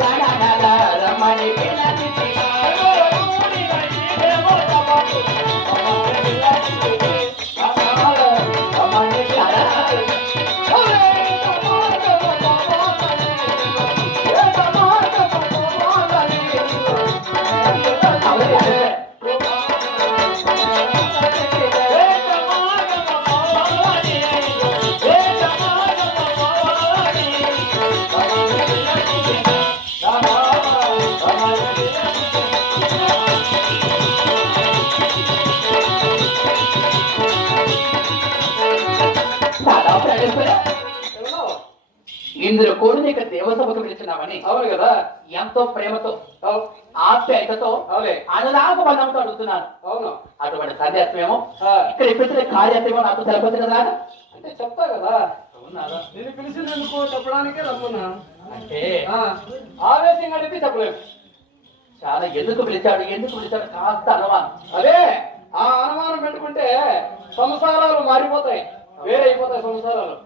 ప్రాణాల రమణి పిల్లలు ఇందులో కూడా నీకు దేవసభకు పిలిచినామని. అవును కదా, ఎంతో ప్రేమతో ఆప్యాయతతో అనురాగ బంధంతో అడుగుతున్నాను. అవును, అటువంటి సందేశమేమో ఇక్కడ పిలిచిన కార్యక్రమం నాకు తెలపదు కదా. అంటే చెప్తా కదా. అవునా, నేను పిలిచినందుకు చెప్పడానికే రమ్మన్నా. అంటే ఆవేశం గడిపి చెప్పలేము. చాలా ఎందుకు పిలిచాడు కాస్త అనుమానం. అదే ఆ అనుమానం పెట్టుకుంటే సంసారాలు మారిపోతాయి, వేరే అయిపోతాయి సంసారాలు.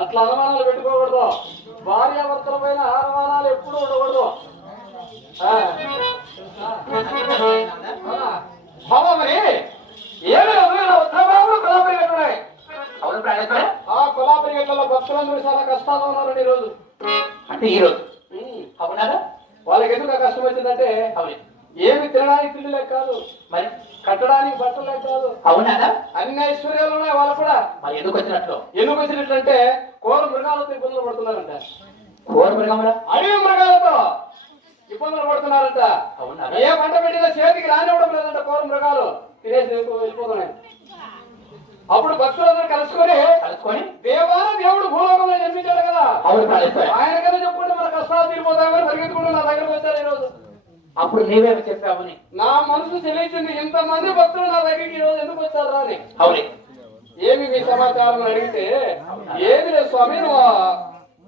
అట్లా అనుమానాలు పెట్టుకోకూడదు. భార్యాభర్తల పైన అనుమానాలు ఎప్పుడూ ఉండకూడదు. మరి ఏమి ఉత్తరభాగంలో కొలాపరి గట్టున్నాయి. అవును ప్రాణేశ్వర, ఆ కొలాపరి గట్లలో భక్తులందరూ చాలా కష్టాలు ఉన్నారండి ఈరోజు. అంటే ఈరోజు అవునా? వాళ్ళకి ఎందుకు కష్టం వచ్చిందంటే అవును, ఏమి తినడానికి తిండి లేక కాదు, మరి కట్టడానికి బట్టలు లేక కాదు. అవునా? అన్ని ఐశ్వర్యాలు ఉన్నాయి వాళ్ళు కూడా. మరి ఎందుకు వచ్చినట్లు? ఎందుకు వచ్చినట్లంటే కోర మృగాలతో ఇబ్బందులు పడుతున్నారంట. కోర మృగముల అడవి మృగాలతో ఇబ్బందులు పడుతున్నారంట. అవునా? ఏ పంట పెట్టినా చేతికి రానివ్వడం లేదంట. కోర మృగాలు తినేసి వెళ్ళిపోతున్నాయి. అప్పుడు భక్తులందరూ కలుసుకొని దేవుడు భూలోకంలో జన్మించాడు కదా. ఆయన కదా చెప్పుకుంటే మన కష్టాలు తీరిపోతామని పరిగెత్తుకుంటూ నా దగ్గరకు వచ్చారు ఈ రోజు. అప్పుడు నీవేమి చెప్పావని నా మనసు చెల్లించింది. ఇంతమంది భక్తులు నా దగ్గరికి ఈ రోజు ఎందుకు వచ్చారు అని. అవునే, ఏమి మీ సమాచారం అడిగితే ఏమి లేదు స్వామి, నువ్వు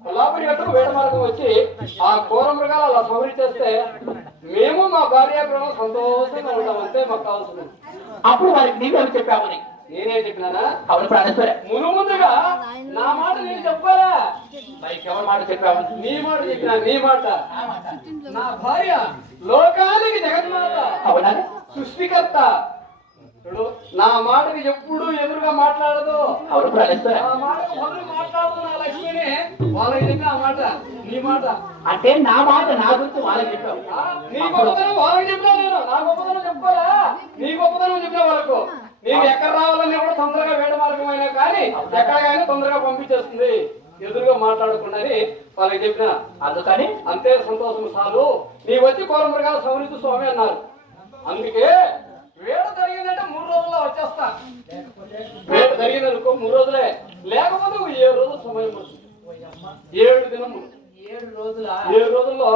కొల్లాపురి గట్టుకు వేట మార్గం వచ్చి ఆ కోర మృగాలు అలా సౌరి చేస్తే మేము మా భార్యాభ్రమ సంతోషంగా ఉంటాం, అంతే మాకు కావాల్సింది. అప్పుడు వారికి నీవేమి చెప్పావని. నేనే చెప్పినానా? అవును ప్రాణేశ్వర, ముందుగా నా మాట నేను చెప్పాలా? మరి ఎవరి మాట చెప్పావని? నీ మాట చెప్పినా. నీ మాట. నా భార్య లోకానికి జగన్మాత, అవునా? సృష్టికర్త. నా మాటకి ఎప్పుడు ఎదురుగా మాట్లాడదు. అవును ప్రాణేశ్వర, నా మాటకు మొదలు మాట్లాడదు నా లక్ష్మిని. వాళ్ళకి చెప్పిన ఆ మాట నీ మాట. అంటే నా మాట నా గురించి వాళ్ళకి చెప్పావు. నీ గొప్పతనం వాళ్ళకి చెప్పినా, నేను నా గొప్పతనం చెప్పుకోలే. నీ గొప్పతనం చెప్పిన వాళ్ళకు నేను ఎక్కడ రావాలని కూడా తొందరగా వేట మార్గం అయినా కానీ ఎక్కడికైనా తొందరగా పంపించేస్తుంది, ఎదురుగా మాట్లాడకుండా వాళ్ళకి చెప్పిన. అందుకని అంతే సంతోషం చాలు. నీ వచ్చి కోర మృగాలు సంహరించు స్వామి అన్నారు. అందుకే వేట జరిగిందంటే 3 రోజుల్లో వచ్చేస్తా. వేట జరిగిందనుకో 3 రోజులే, లేకపోతే 7 రోజులు సమయం పడుతుంది. 7 దినములు 7 రోజుల్లో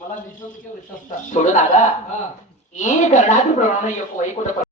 మళ్ళా నిశ్వంతికే వచ్చేస్తా. చూడనాగా ఈ కరుణాది ప్రణాళిక యొక్క వైకుంఠ